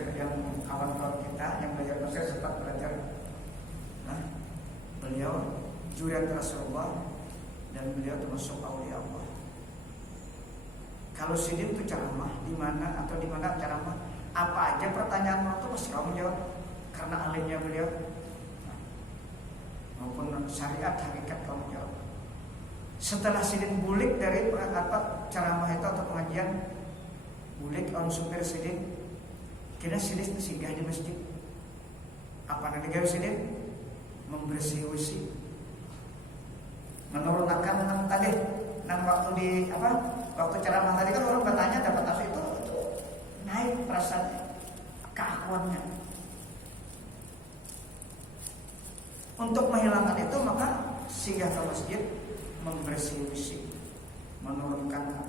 tafsir yang kawan-kawan kita yang belajar tafsir sempat belajar. Nah, beliau juriat Rasulullah dan beliau termasuk aulia Allah. Kalau sidin itu ceramah di mana ceramah, apa aja pertanyaan orang itu pasti kamu jawab karena alimnya beliau. Maupun syariat hakikat kamu jawab. Setelah sidin bulik dari ceramah itu atau pengajian, bulik on supir sidin, kira sidin singgah di masjid. Apa nanti gawe sidin? Membersih WC, menurunkan tadi, waktu di waktu ceramah tadi kan orang bertanya dapat nafsu itu naik perasaan keakuannya. Untuk menghilangkan itu maka singgah ke masjid, membersih WC, menurunkan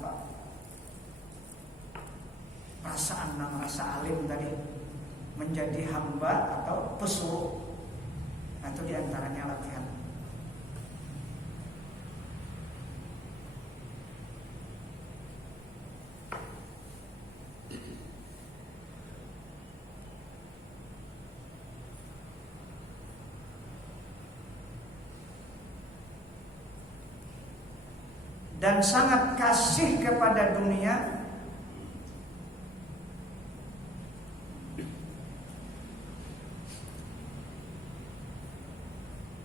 perasaan rasa alim tadi, menjadi hamba atau pesuruh. Itu diantaranya latihan. Dan sangat kasih kepada dunia,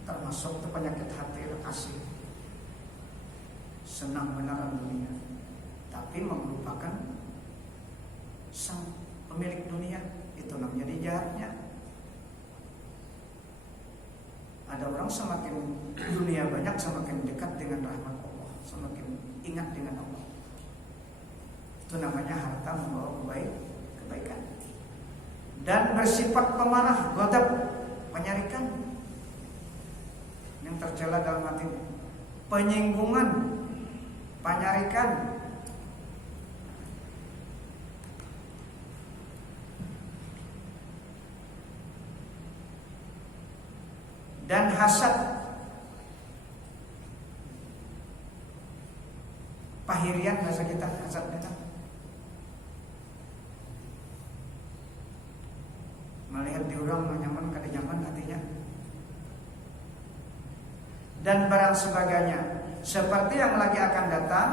termasuk penyakit hati kasih, senang benaran dunia, tapi melupakan sang pemilik dunia. Itu namanya jahatnya. Ada orang semakin dunia banyak, semakin dekat dengan rahmat Allah, semakin ingat dengan Allah. Itu namanya harta membawa kebaikan. Dan bersifat pemarah, ghadab, menyarikan, yang tercela dalam hati, penyinggungan, penyarikan, dan hasad, pahirian bahasa kita, hasad kita, melihat diurang nyaman kada nyaman hatinya, dan barang sebagainya, seperti yang lagi akan datang,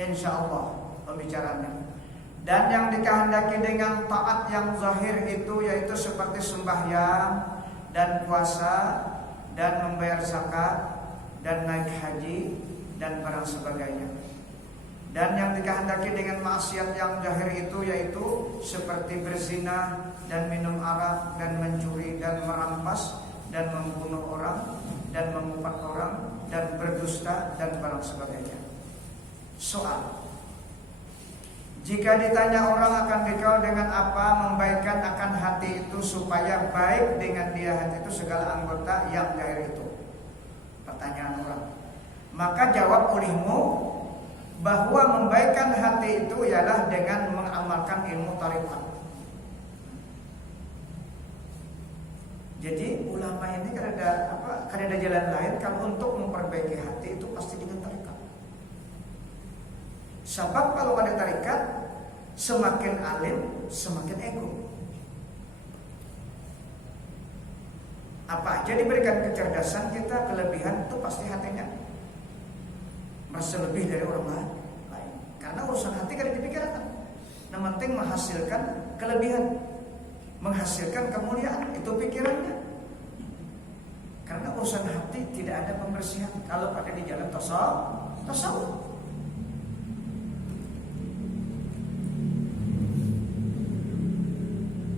insya Allah pembicaranya. Dan yang dikehendaki dengan taat yang zahir itu yaitu seperti sembahyang dan puasa dan membayar zakat dan naik haji dan barang sebagainya. Dan yang dikehendaki dengan maksiat yang zahir itu yaitu seperti berzina dan minum arak dan mencuri dan merampas dan membunuh orang dan mengumpat orang dan berdusta dan barang sebagainya. Soal, jika ditanya orang akan dikau dengan apa, membaikkan akan hati itu supaya baik dengan dia hati itu segala anggota yang zahir itu. Pertanyaan orang. Maka jawab olehmu bahwa membaikkan hati itu ialah dengan mengamalkan ilmu tarikat. Jadi ulama ini kan ada jalan lain kalau untuk memperbaiki hati itu pasti dengan tarikat. Sebab kalau ada tarikat, semakin alim semakin ego. Apa aja diberikan kecerdasan kita, kelebihan itu pasti hatinya merasa lebih dari orang lain. Karena urusan hati kan dipikirkan. Yang penting menghasilkan kelebihan, menghasilkan kemuliaan, itu pikirannya. Karena urusan hati tidak ada pembersihan kalau pada di jalan tasawuf.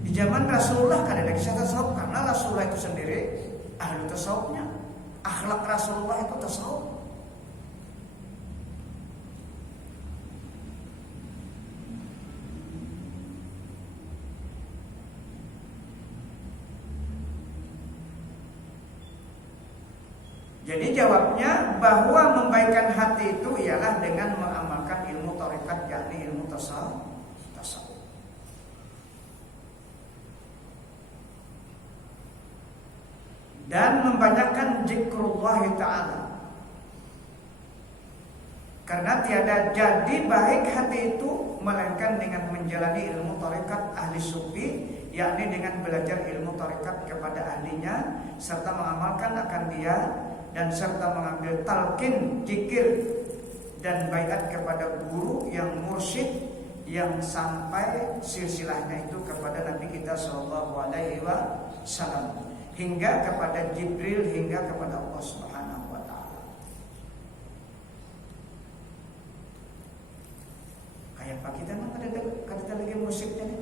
Di zaman Rasulullah kan ada kisah tasawuf, karena Rasulullah itu sendiri ahli tasawufnya. Akhlak Rasulullah itu tasawuf. Jadi jawabnya bahwa membaikkan hati itu ialah dengan mengamalkan ilmu tarekat, yakni ilmu tasawuf. Dan membanyakkan zikrullah ta'ala. Karena tiada jadi baik hati itu melainkan dengan menjalani ilmu tarekat ahli sufi yakni dengan belajar ilmu tarekat kepada ahlinya serta mengamalkan akan dia, dan serta mengambil talqin, zikir dan baiat kepada guru yang mursyid yang sampai silsilahnya itu kepada Nabi kita sallallahu alaihi wasallam, hingga kepada Jibril, hingga kepada Allah Subhanahu wa taala. Kayak Pak kita mah kada lagi musiknya nih.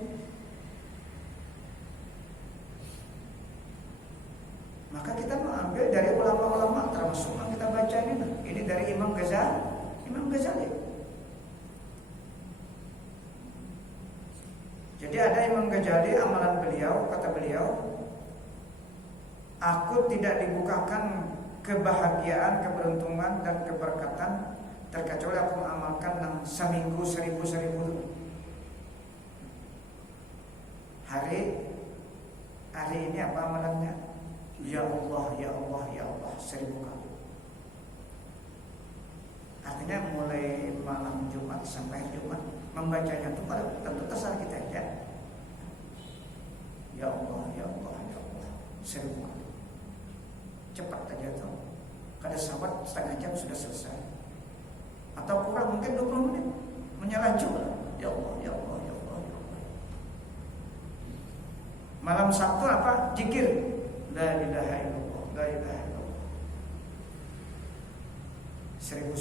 Maka kita mengambil dari ulama-ulama, termasuk yang kita baca ini dari Imam Ghazali. Jadi ada Imam Ghazali, amalan beliau, kata beliau, aku tidak dibukakan kebahagiaan, keberuntungan dan keberkatan terkecuali aku mengamalkan seminggu 1000 hari ini apa amalannya? Ya Allah, ya Allah, ya Allah 1000 kali. Artinya mulai malam Jumat sampai Jumat membacanya itu pada tentu terserah kita aja. Ya Allah, ya Allah, ya Allah 1000 kali. Cepat aja tuh. Kada sahabat setengah jam sudah selesai. Atau kurang mungkin 20 menit menyalaju. Ya Allah, ya Allah, ya Allah, ya Allah. Malam Sabtu apa? Zikir. La ilaha illallah, la ilaha illallah 1000.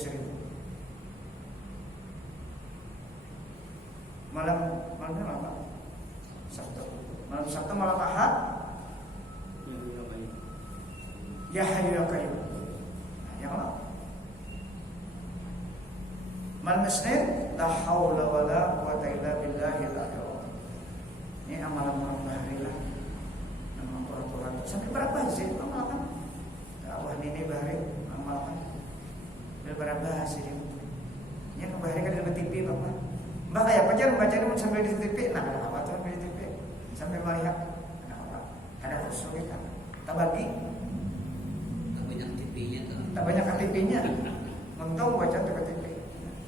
Malamnya apa? Sabtu. Malam Sabtu, malam Ahad Ya Hayyu Ya Qayyum. Yang mana? Malam Isnin, la haula wala quwwata illa billahil aliyyil azim. Ini amalan bahari lah. Sampai berapa sih amalkan? Dakwah ini bahari amalkan. Berapa sih? Ini bahari kan di TV Bapak. Mbak kayak pacar membaca ini sambil di TV. Nah, apa tuh sambil di TV? Sampai melihat. Nah, ada khusus kita. Tak bagi. Tak banyak TV-nya kan? Tak banyak TV-nya. Untung baca ke TV.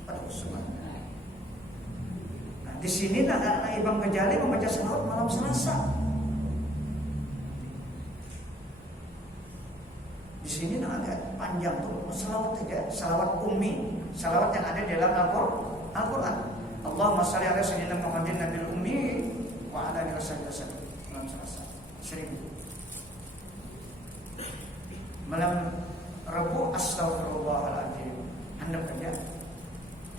Pada khusus. Nah, di sini anak Imam Ghazali membaca salawat malam Selasa. Di sini agak panjang tuh salawat aja, salawat ummi, salawat yang ada dalam Al-Quran. Allahumma shalli ala sayyidina Muhammadin nabiyil ummi wa ala alihi wasallam. Malam Selasa 1000. Malam Rabu astaghfirullahaladzim. Handap aja.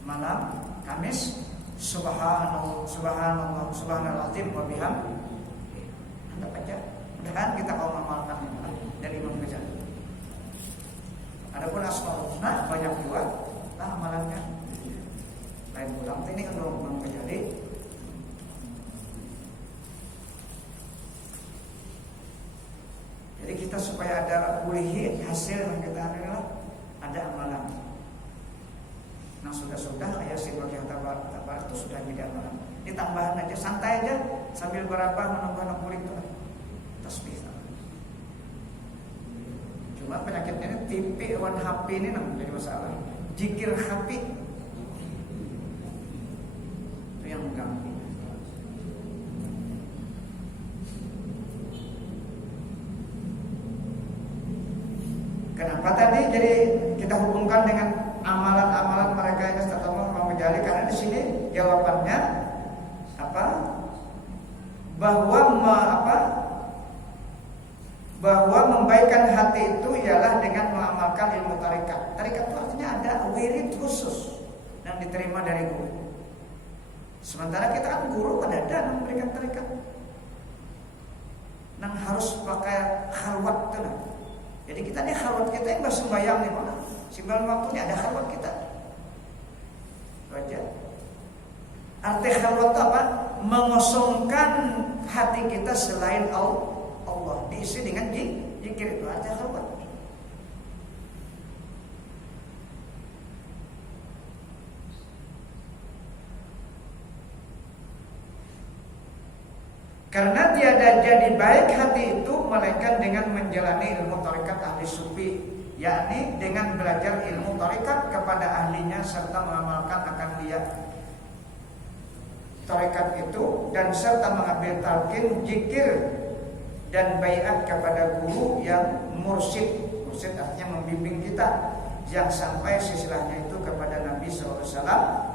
Malam Kamis subhanallah subhanallazim wa bihamdihi. Handap aja. Mudah-mudahan kita mau mengamalkan dari Imam Ghazali. Adapun Asmaul Husna banyak juga amalannya. Lain pulang ini kan Imam Ghazali. Jadi kita supaya ada pulih hasil yang kita adalah ada amalan. Nah sudah kayak simbol yang tabar itu sudah jadi amalan. Ini tambahan aja, santai aja sambil berapa menunggu anak pulih itu tasbih. Cuma penyakitnya ini TV wan HP ini jadi masalah. Zikir HP itu yang mengganggu. Kenapa tadi jadi kita hubungkan dengan amalan-amalan mereka yang terutama Imam Ghazali? Karena di sini jawabannya apa? Bahwa membaikkan hati itu ialah dengan mengamalkan ilmu tarekat. Tarekat itu artinya ada wirid khusus yang diterima dari guru. Sementara kita kan guru pada ada memberikan tarekat. Nang harus pakai khalwat tuh. Jadi kita nih khalwat kita yang bersembayang nih mana? Simbol waktunya ada khalwat kita. Baca. Arti khalwat itu apa? Mengosongkan hati kita selain Allah. Diisi dengan zikir, itu artinya khalwat. Karena tiada jadi baik hati itu melainkan dengan menjalani ilmu tarekat ahli sufi, yakni dengan belajar ilmu tarekat kepada ahlinya serta mengamalkan akan dia. tarekat itu dan serta mengambil talqin, zikir dan baiat kepada guru yang mursyid. Mursyid artinya membimbing kita yang sampai silsilahnya itu kepada Nabi SAW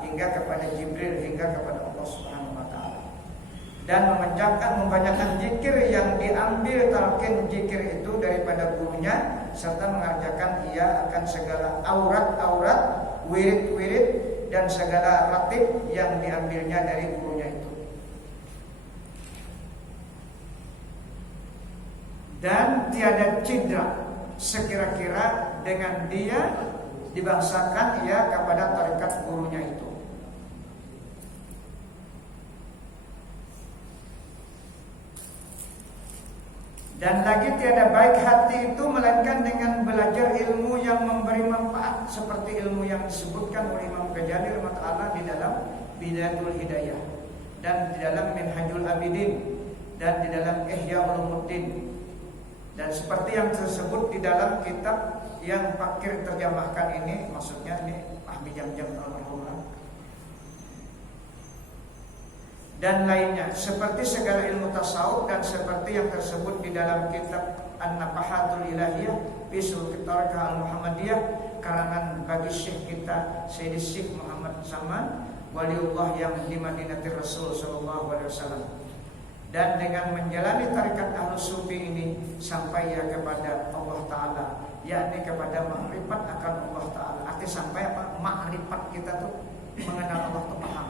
hingga kepada Jibril hingga kepada Allah Subhanahu wa taala. Dan membanyakkan zikir yang diambil talqin zikir itu daripada gurunya serta mengerjakan ia akan segala aurat-aurat, wirid-wirid dan segala ratib yang diambilnya dari gurunya itu. Dan tiada cindra sekira-kira dengan dia dibangsakan ia kepada tarekat gurunya itu. Dan lagi tiada baik hati itu melainkan dengan belajar ilmu yang memberi manfaat seperti ilmu yang disebutkan oleh Imam Ghazali rahimahullah di dalam Bidayatul Hidayah dan di dalam Minhajul Abidin dan di dalam Ihya Ulumuddin. Dan seperti yang tersebut di dalam kitab yang Fakir terjemahkan ini, maksudnya ini Ahmi Jamjam almarhumah dan lainnya, seperti segala ilmu tasawuf dan seperti yang tersebut di dalam kitab An-Nafahatul Ilahiyah fi Suluk Tarekah Al-Muhammadiyah karangan bagi syekh kita Sayyidi Syekh Muhammad Saman waliullah yang di Madinatir Rasul sallallahu alaihi wasallam. Dan dengan menjalani tarikat Ahlus Sufi ini sampai ya kepada Allah Ta'ala, yakni kepada makrifat akan Allah Ta'ala. Arti sampai apa? Makrifat kita tuh mengenal Allah tuh paham,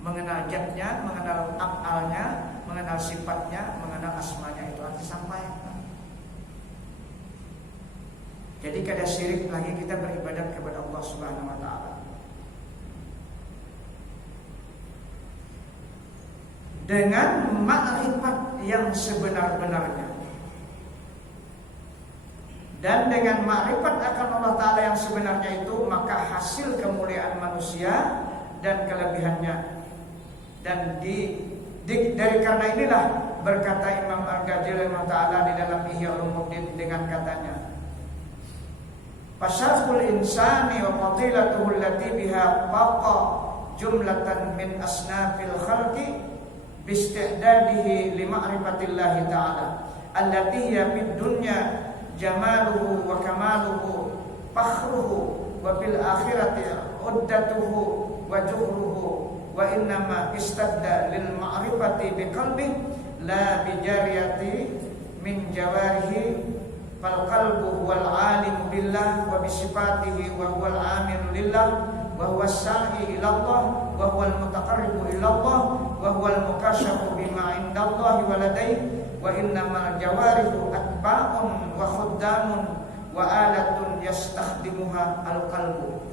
mengenal zatnya, mengenal af'alnya, mengenal sifatnya, mengenal asmanya, itu arti sampai. Jadi kada syirik lagi kita beribadat kepada Allah Subhanahu wa taala. Dengan makrifat yang sebenar-benarnya. Dan dengan makrifat akan Allah Ta'ala yang sebenarnya itu, maka hasil kemuliaan manusia dan kelebihannya. Dan dari karena inilah berkata Imam Al-Ghazali Ta'ala di dalam Ihya Ulumuddin dengan katanya, Fasyarful insani wa fadilatuhu allati biha baqa jumlatan min asnafil khalqi bistihdadihi li ma'rifatillahi ta'ala allati hiya fid dunya jamaluhu wa kamaluhu fakhruhu wa fil akhirati uddatuhu wa juhruhu wa innama istadda lil ma'rifati biqalbi la bijariyati min jawarihi fal qalbu wal alim billah wa bisifatihi wa huwal amil lillah wa huwa as-sa'i ila Allah wa huwa al-mutaqarribu ila Allah wa huwa al-mukashafu bima 'inda Allah wa ladayhi wa innamal jawarihu atba'un wa khuddamun wa alatun yastakhdimuha al-qalbu.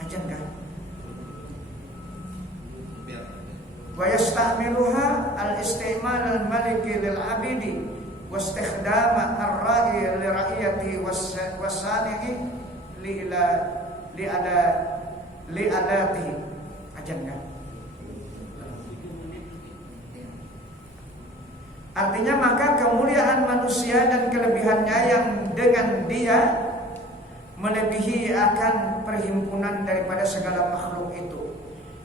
Ajan kan? Wa yasta'miluha al-istimal al-maliki lil 'abidi wa istikhdama ar-ra'i li ra'iyati was-sani'i li adatihi. Ajan kan? Artinya maka kemuliaan manusia dan kelebihannya yang dengan dia melebihi akan perhimpunan daripada segala makhluk itu,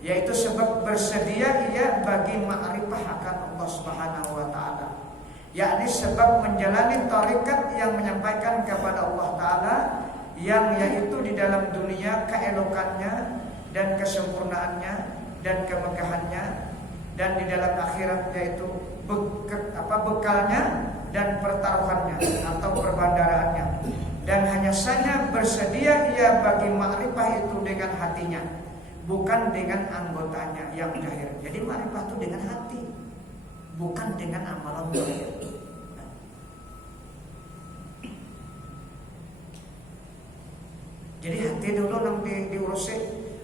yaitu sebab bersedia ia bagi ma'rifah akan Allah Subhanahu wa taala, yakni sebab menjalani tarekat yang menyampaikan kepada Allah taala, yang yaitu di dalam dunia keelokannya dan kesempurnaannya dan kemegahannya, dan di dalam akhirat yaitu bekalnya dan pertaruhannya atau perbandaraannya. Dan hanya saja bersedia ia bagi makrifah itu dengan hatinya, bukan dengan anggotanya yang zahir. Jadi makrifah itu dengan hati, bukan dengan amalan zahir. Jadi hati dulu nanti diurusi.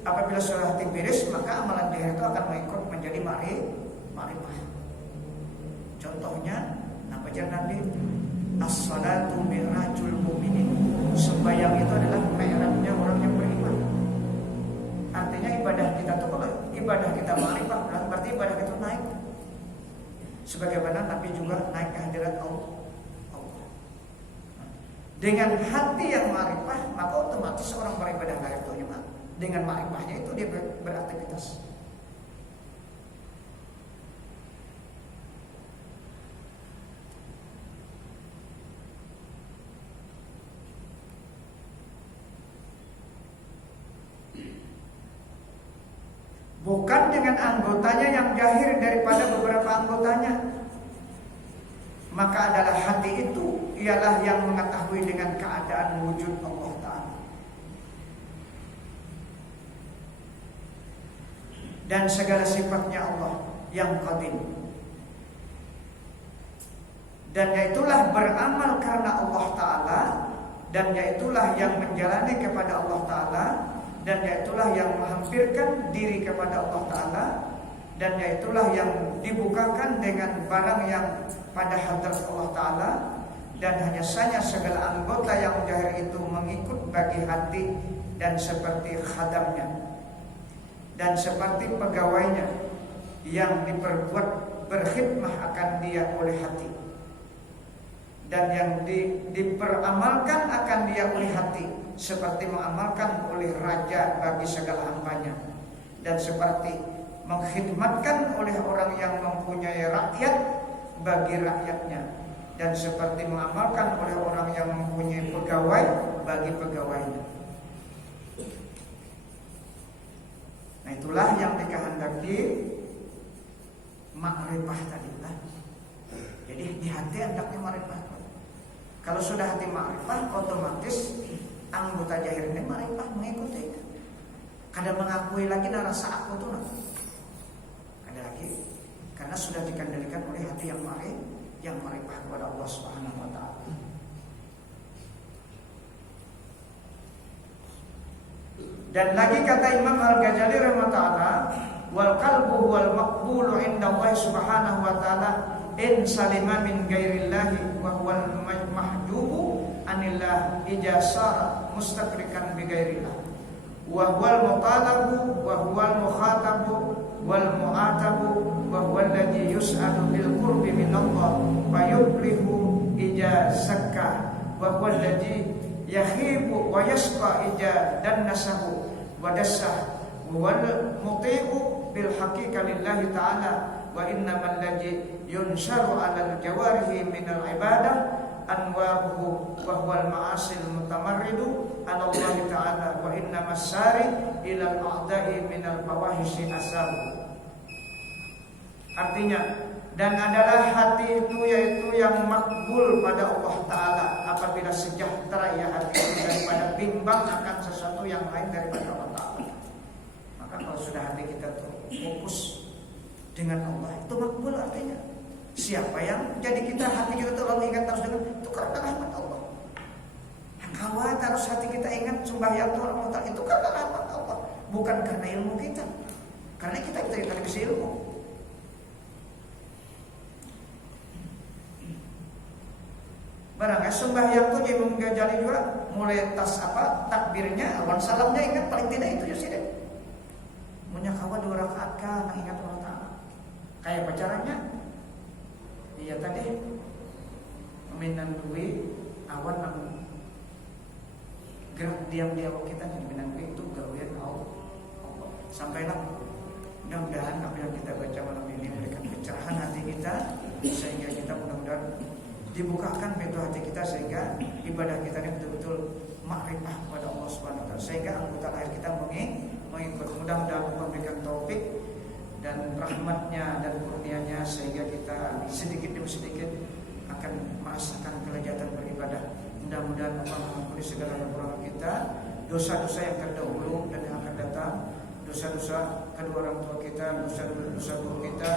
Apabila sudah hati beres, maka amalan zahir itu akan mengikut menjadi makrifah. Contohnya, apa aja Nabi? As-salatu mi'rajul mu'minin. Sembahyang itu adalah mi'rajnya orang yang beriman. Artinya ibadah kita tuh, kalau ibadah kita makrifah, berarti ibadah itu naik. Sebagaimana Nabi juga naik ke hadirat Allah. Dengan hati yang makrifah, maka otomatis orang beribadah lahir itu dengan makrifahnya itu dia beraktivitas. bukan dengan anggotanya yang jahir daripada beberapa anggotanya. Maka adalah hati itu ialah yang mengetahui dengan keadaan wujud Allah Ta'ala. Dan segala sifatnya Allah yang qadim. Dan yaitulah beramal karena Allah Ta'ala, dan yaitulah yang menjalani kepada Allah Ta'ala, dan yaitulah yang menghampirkan diri kepada Allah Ta'ala, dan yaitulah yang dibukakan dengan barang yang pada hadrat Allah Ta'ala. Dan hanya saja segala anggota yang jahir itu mengikut bagi hati dan seperti khadamnya dan seperti pegawainya yang diperbuat berkhidmah akan dia oleh hati, dan yang diperamalkan akan dia oleh hati seperti mengamalkan oleh raja bagi segala hambanya, dan seperti mengkhidmatkan oleh orang yang mempunyai rakyat bagi rakyatnya, dan seperti mengamalkan oleh orang yang mempunyai pegawai bagi pegawainya. Nah, itulah yang dikehendaki makrifah tadi lah. Jadi di hati hendaknya makrifah. Kalau sudah hati makrifah, otomatis anggota jahirnya makrifah mengikuti. Kadang mengakui lagi rasa aku tuh nah. Ada lagi, karena sudah dikendalikan oleh hati yang makrifah kepada Allah Subhanahu wa Ta'ala. Dan lagi kata Imam Al-Ghazali rahimahullah, wal qalbu wal maqbulu inda Allah Subhanahu wa Ta'ala in salima min ghairillahi wa huwal mahjubu anillah ijasara mustaqrikan bi ghairillah wa huwal mutalabu wa huwal mukhatabu wal mu'atabu wa huwal ladzi yus'alu bil qurbi min Allah wa yublihu ijazaka wa huwal ladzi yakhibu wa yasqa ija dan nasahu wa dasah wal muti'u bil haqiqati lillahi ta'ala wa innamal ladzi yunsharu 'alal jawarihi minal ibadah anwaruhu wa huwal ma'asil mutamarridu 'ala Allah ta'ala wa innamas sari ilal a'da'i minal fawahishi asabu. Artinya, dan adalah hati itu yaitu yang makbul pada Allah Ta'ala apabila sejahtera ya hati itu daripada bimbang akan sesuatu yang lain daripada Allah Ta'ala. Maka kalau sudah hati kita tuh fokus dengan Allah, itu makbul artinya. Siapa yang jadi kita hati kita tuh lalu ingat terus dengan itu karena rahmat Allah. Kawat harus hati kita ingat sembahyang Allah Ta'ala itu karena rahmat Allah, bukan karena ilmu kita. Karena kita dikasih ilmu. Barangkali sembahyang tuh Imam Ghazali juga mulai takbirnya, awan salamnya ingat paling tidak itu ya sih deh. Punya kawan 2 rakaat kan ingat Allah Ta'ala. Kayak pacarannya, iya tadi minan duwi awan nang gerak diam-diam kita di minan duwi itu gawean Allah. Sampailah mudah-mudahan apa yang kita baca malam ini memberikan pencerahan hati kita sehingga kita mudah-mudahan dibukakan pintu hati kita sehingga ibadah kita ini betul-betul makrifah kepada Allah Subhanahu wa Ta'ala, sehingga anggota lahir kita mengikut. Mudah-mudahan Allah memberikan taufik dan rahmatnya dan kurnianya sehingga kita sedikit demi sedikit akan merasakan kelezatan beribadah. Mudah-mudahan Allah mengampuni segala kekurangan kita, dosa-dosa yang terdahulu dan yang akan datang, dosa-dosa kedua orang tua kita, dosa-dosa guru kita,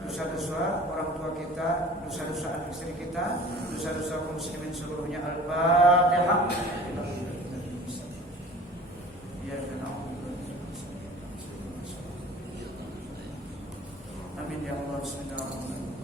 dosa-dosa orang tua kita, dosa-dosa anak istri kita, dosa-dosa kaum muslimin seluruhnya. Al-Fatihah. Amin ya Allah. Bismillahirrahmanirrahim.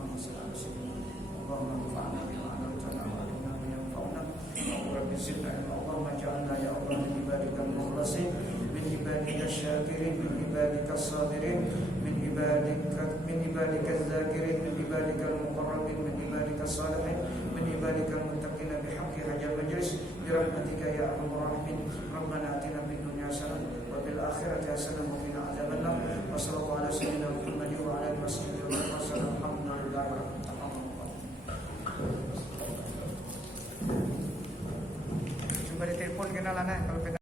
Allahumma anfa'na bima 'allamtana wa 'allimna ma yanfa'una wa rabbi zidna ilma. Allahumma ij'alna ya Allah min ibadikal mukhlasin, min ibadikasy syakirin, min ibadikas sabirin, min ibadikal zakirin, min ibadikal muqarrabin, min ibadikas salihin, min ibadikal muttaqin bihaqqi hajal majlis bi rahmatika ya arhamar rahimin. Rabbana atina fid dunya hasanah wa fil akhirati hasanah wa qina adzabannar. Wa sallallahu ala sayyidina Muhammadin wa ala alihi wasallam. Alhamdulillahi rabbil alamin. Coba ditelepon kenalan kalau